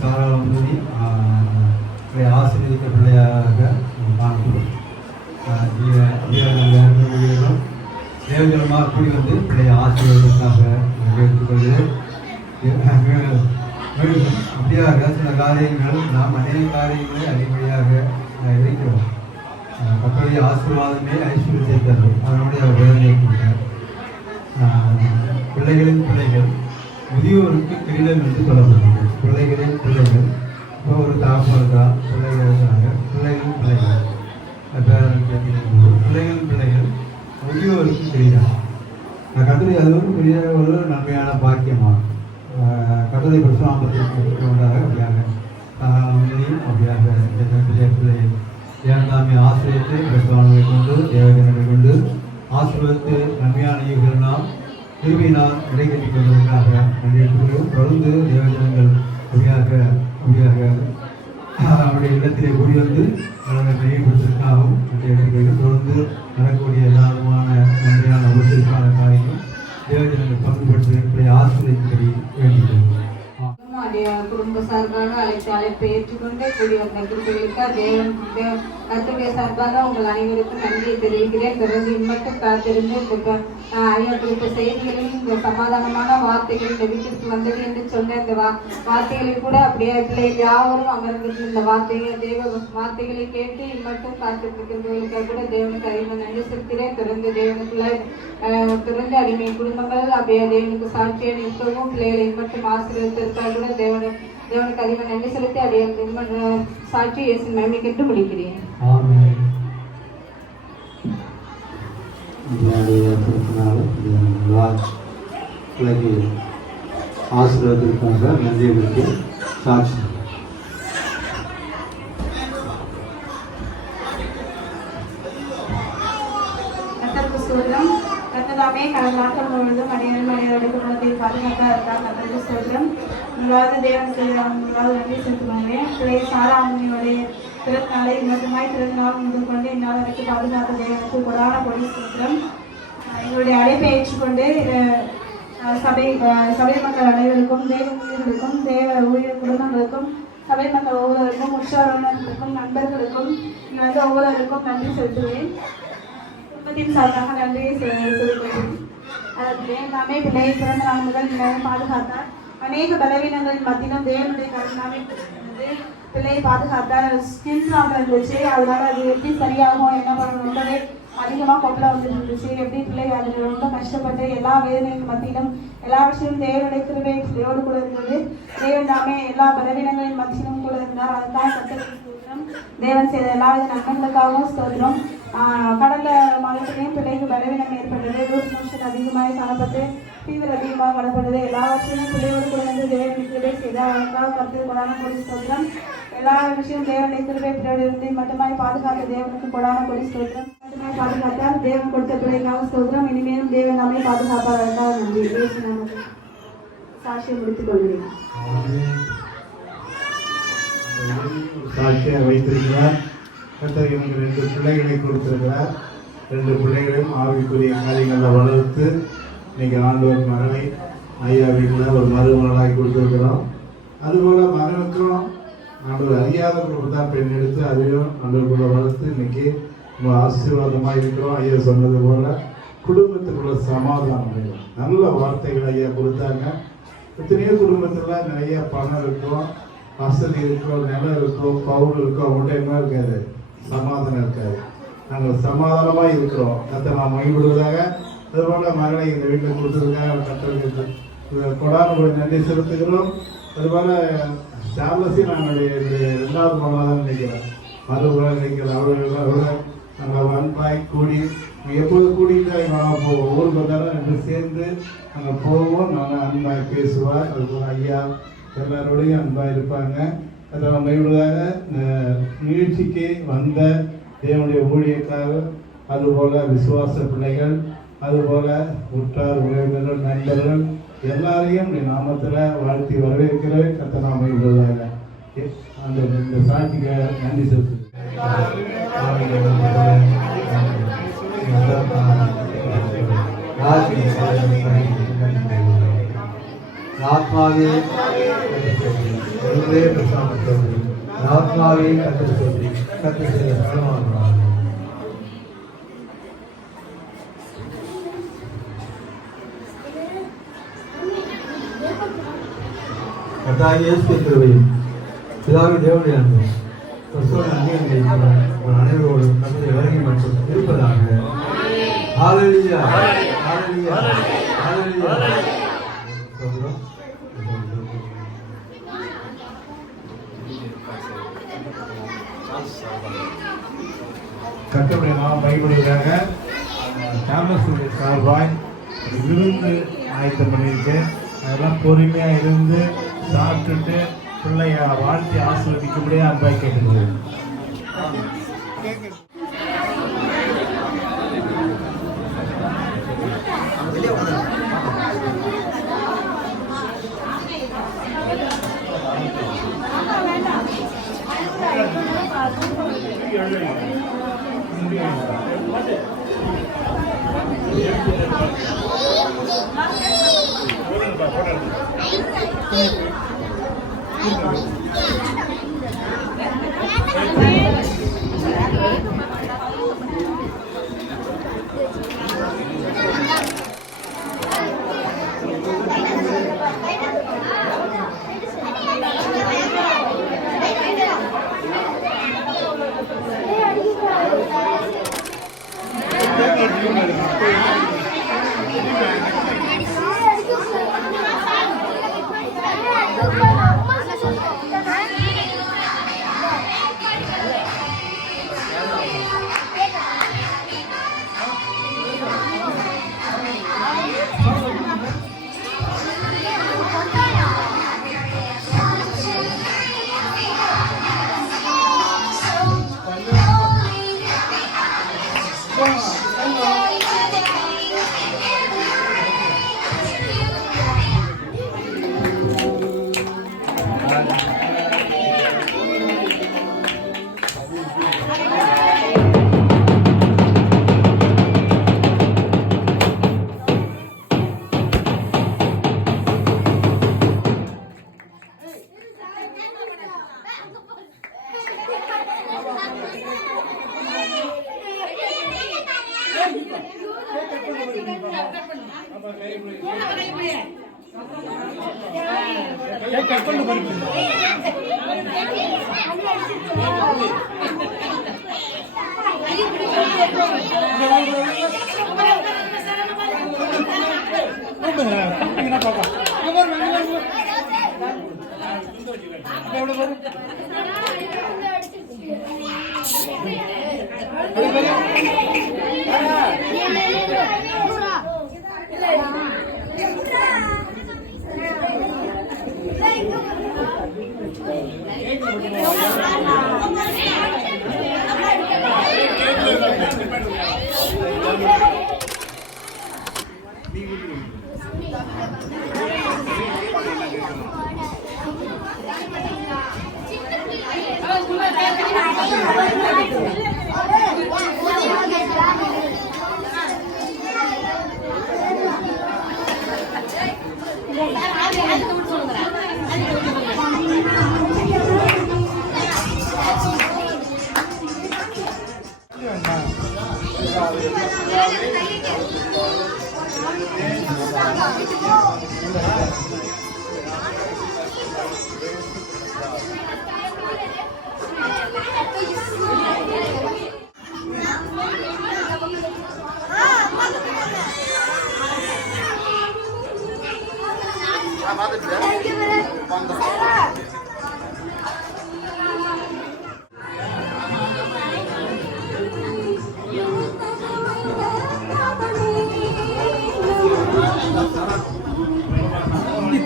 சாராளம்பூரி ஆசீர்வதிக்க பிள்ளையாக காணப்படும். தேவஜனமாக கூடி வந்து பிள்ளையை ஆசீர்வதிக்காக எடுத்துக்கொள்கிறேன். அப்படியாக சில காரியங்கள் நாம் அநேக காரியங்களை அடிப்படையாக இருக்கிறோம். கர்த்தருடைய ஆசீர்வாதமே ஐஸ்வர்யத்தை தரும். அதனுடைய அவர் வேதனையை கொடுத்தார். பிள்ளைகளின் பிள்ளைகள் முதியோருக்கு கிரீடம் என்று சொல்லப்பட்டது. பிள்ளைகளின் பிள்ளைகள் இப்போ ஒரு தாக்கம் இருக்கா பிள்ளைகளுக்காக பிள்ளைகளின் பிள்ளைகள் பிள்ளைகளின் பிள்ளைகள் முதியோருக்கு கிரீடம். கர்த்தருடைய அது ஒரு பெரிய ஒரு நன்மையான பாக்கியமாகும். கர்த்தருடைய பிரசுராமத்திற்கு உண்டாக அப்படியாக அப்படியாக பிள்ளை தேவதாமி ஆசிரியத்தை பிரசுவானவை கொண்டு தேவதனை கொண்டு ஆசீர்வதித்து நன்மையான ஈவுகளினால் திரும்பினால் இடைக்கட்டிக் கொள்வதற்காக நன்றியும் தொடர்ந்து தேவஜனங்கள் அப்படியாக அவருடைய இடத்திலே கூடி வந்து மையப்படுத்துவதற்காகவும் தொடர்ந்து நடக்கக்கூடிய எல்லா விதமான நன்மையான அவசியமான காரியங்கள் தேவஜனங்கள் பங்குபடுத்தி இப்படி ஆசீர்வதிப்பதை வேண்டுகிறோம். குடும்ப சார்பாக அழைப்பை ஏற்றுக்கொண்டு கூடி வந்த குருக்களுக்காக கர்த்தருடைய சார்பாக உங்கள் அனைவருக்கும் நன்றியை தெரிவிக்கிறேன். தொடர்ந்து இம்மட்டும் காத்திருந்து ஐயா கொடுத்த செய்திகளையும் இந்த சமாதானமான வார்த்தைகள் இந்த வீட்டிற்கு வந்தது என்று சொன்ன இந்த வார்த்தைகளை கூட அப்படியே பிள்ளைகள் யாவரும் அமர்ந்து இந்த தேவ வார்த்தைகளை கேட்டு இம்மட்டும் காத்திருக்கின்றவர்களுக்காக கூட தேவனுக்கு அதிகமாக நன்றி செலுத்துகிறேன். தொடர்ந்து தேவனுக்குள்ள தொடர்ந்து அடிமை குடும்பங்கள் அப்படியே தேவனுக்கு சாட்சியாக நிற்கவும் பிள்ளைகளை இம்மட்டும் ஆசீர்வதிப்பதற்காக கூட தேவனுக்கு அதிகமாக நன்றி செலுத்தி அப்படியே சாட்சி இயேசு மகிமை கேட்டு முடிக்கிறேன். ஆசீர்வாதத்திற்காக நன்றிகளுக்கு சாட்சி. கர்த்ததாமே கடந்த நாட்கள் முழுவதும் மனிதனுடைய குடும்பத்தை பாதுகாப்பாக இருக்கார். கர்த்தருக்கு ஸ்தோத்திரம். உங்களாவது தேவனுக்கு உங்களாவது நன்றி செலுத்துவாங்க. பிள்ளை சாராமணியோடைய பிறந்தநாளை மட்டுமாய் பிறந்தநாள் முதல் கொண்டு இந்நாள் வரைக்கும் பாதுகாத்த தேவனுக்கு கொடான கொடி ஸ்தோத்திரம். எங்களுடைய அழைப்பை ஏற்றுக்கொண்டு சபை மக்கள் அனைவருக்கும் தேவ ஊழியர்களுக்கும் தேவ ஊழியர் குடும்பங்களுக்கும் சபை மக்கள் ஒவ்வொருவருக்கும் உற்சாகர்களுக்கும் நண்பர்களுக்கும் இங்கே வந்து ஒவ்வொருவருக்கும் நன்றி செலுத்துவேன். குடும்பத்தின் சார்பாக நன்றியை செலுத்துவேன். நாமே பிள்ளையை பிறந்த நாள் முதல் பாதுகாத்தார். அநேக பலவீனங்களின் மத்தியிலும் தேவனுடைய கருணாமை பிள்ளையை பாதுகாத்தார். ஸ்கின் ப்ராப்ளம் இருந்துச்சு. அதனால அது எப்படி சரியாகும் என்ன பண்ணணும் ரொம்பவே அதிகமாக கொப்பளை வந்துட்டு இருந்துச்சு. எப்படி பிள்ளை அதில் ரொம்ப கஷ்டப்பட்டு எல்லா வேதனைகள் மத்தியிலும் எல்லா விஷயமும் தேவனுடைய கிருபை பிள்ளையோடு கூட இருந்தது. தேவன் தாமே எல்லா பலவீனங்களின் மத்தியிலும் கூட இருந்தார். அதுதான் கர்த்தருக்கு ஸ்தோத்திரம். தேவன் செய்த எல்லா வித நன்மைகளுக்காகவும் ஸ்தோத்திரம். கடந்த மாதத்திலையும் பிள்ளைக்கு பலவீனம் ஏற்பட்டது. லூஸ் மோஷன் அதிகமாக காணப்பட்டு ஃபீவர் அதிகமாக காணப்பட்டது. எல்லா வருஷமும் பிள்ளையோடு கூட வந்து தேவனுடைய கிருபை செய்தார். அதற்காக கர்த்தருக்கு கொடான கொடி ஸ்தோத்திரம். எல்லா விஷயம் தேவனுடைய கிருபை பிள்ளையோடு இருந்து மட்டுமாய் பாதுகாத்த தேவனுக்கு கொடான கொடி ஸ்தோத்திரம். மட்டுமாய் பாதுகாத்தார். தேவன் கொடுத்த பிள்ளைக்காக ஸ்தோத்திரம். இனிமேலும் தேவன் நம்மை பாதுகாப்பார். இரண்டாவது நன்றி. இயேசு நாமத்தில் சாட்சியை முடித்துக் கொள்கிறேன். சாட்சியாக வைத்திருக்கிறார். கர்த்தர் இவங்க 2 பிள்ளைகளை கொடுத்திருக்கிறார். 2 பிள்ளைகளையும் ஆவிக்குரிய காரியங்களை வளர்த்து இன்னைக்கு ஆண்டவர் மகனை ஐயா வீட்டில் ஒரு மருமகளாக கொடுத்துருக்கிறோம். அதுபோல் மகனுக்கும் ஆண்டவர் அறியாதவர்களுக்கு தான் பெண் எடுத்து அதையும் ஆண்டவர்களை வளர்த்து இன்னைக்கு ரொம்ப ஆசீர்வாதமாக இருக்கிறோம். ஐயா சொன்னது போல் குடும்பத்துக்குள்ள சமாதானம் வேணும். நல்ல வார்த்தைகள் ஐயா கொடுத்தாங்க. எத்தனையோ குடும்பத்தில் நிறைய பணம் இருக்கும், வசதி இருக்கும், நிலம் இருக்கும், பவுல் இருக்கும், ஒன்றையுமே இருக்காது, சமாதானம் இருக்காது. நாங்கள் சமாதானமாக இருக்கிறோம். கர்த்தரை நாம் மகிழ்வுவதாக. அதுபோல் மகனை இந்த வீட்டில் கொடுத்துருக்காங்க. கர்த்தருக்கு கொடான ஒரு நன்றி செலுத்துகிறோம். அதுபோல் சார்லஸையும் நாங்களுடைய 2வது மகளாக தான் நினைக்கிறோம். மறுபடியும் நினைக்கிறோம். அவரோட நாங்கள் அன்பாய் கூடி எப்போது கூடிட்டு நாங்கள் போவோம். ஊருக்கு வந்தாலும் 2 சேர்ந்து நாங்கள் போவோம். நாங்கள் அன்பாய் பேசுவார். அதுபோல் ஐயா எல்லாரோடையும் அன்பாக இருப்பாங்க. அதெல்லாம் மகிழ்வதாக நிகழ்ச்சிக்கு வந்த தேவனுடைய ஊழியக்காரர், அதுபோல் விசுவாச பிள்ளைகள், அதுபோல் உற்றார் உறவினர்கள், நண்பர்கள் எல்லாரையும் நீ நாமத்தில் வாழ்த்தி வரவேற்கிறேன். கர்த்தர் நாம் மகிழ்வதாக. அந்த இந்த சாட்சிக்கு நன்றி செலுத்து. ஆத்மாவே கர்த்தருடைய பிரசாதத்தோடு ஆத்மாவை கத்தர் சொல்லி கத்தர் செய்ய சகலமாகிறார். கர்த்தராகிய இயேசு கிறிஸ்துவின் பிதாவின் தேவனுடைய அன்பும் கிறிஸ்துவின் அங்கீகாரம் உங்கள் அனைவரோடும் கர்த்தருடைய வருகை மற்றும் இருப்பதாக. ஹல்லேலூயா ஹல்லேலூயா ஹல்லேலூயா. கர்த்தருடைய நாமம் பயன்படுகிறாங்க. கேம்பஸ் சார்பாய் விருந்து ஆயத்தம் பண்ணியிருக்கேன். அதெல்லாம் பொறுமையாக இருந்து சாப்பிட்டுட்டு பிள்ளைய வாழ்த்தி ஆசீர்வதிக்கும்படியே அன்பாய் கேட்டுக்கிறேன்.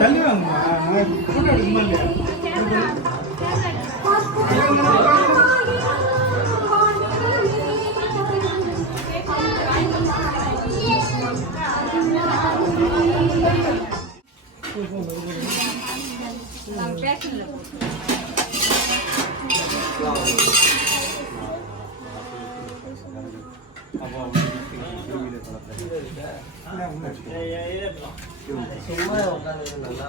தள்ளி வாங்கம்மா, போட்டோ எடுக்குமா இல்லையா? சும்மா உட்காந்து நல்லா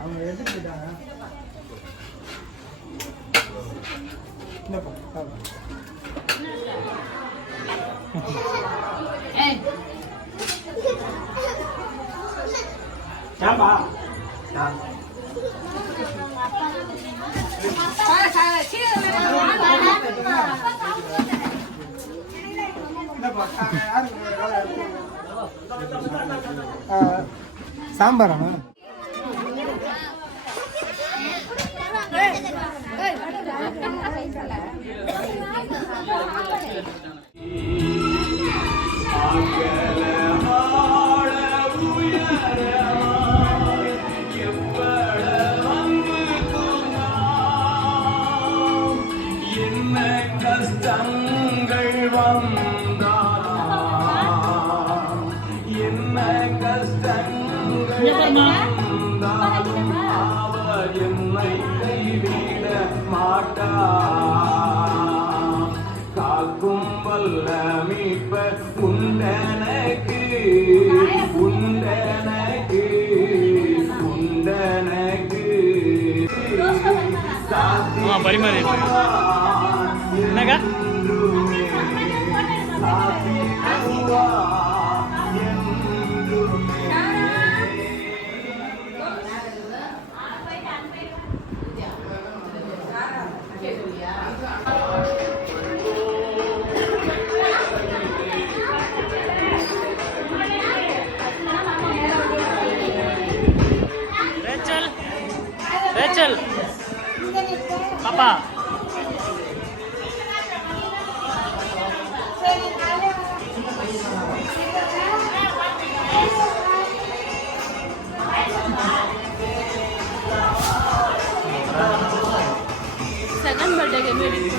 அவங்க எடுத்துட்டு போயிட்டாங்க. ஏன்பா சாம்பாரா காக்கும் வல்ல மீட்ப உண்டனக்கு உண்டனக்கு உண்டனக்கு பரிமாறி என்னக்கா Rachel, Papa. Second birthday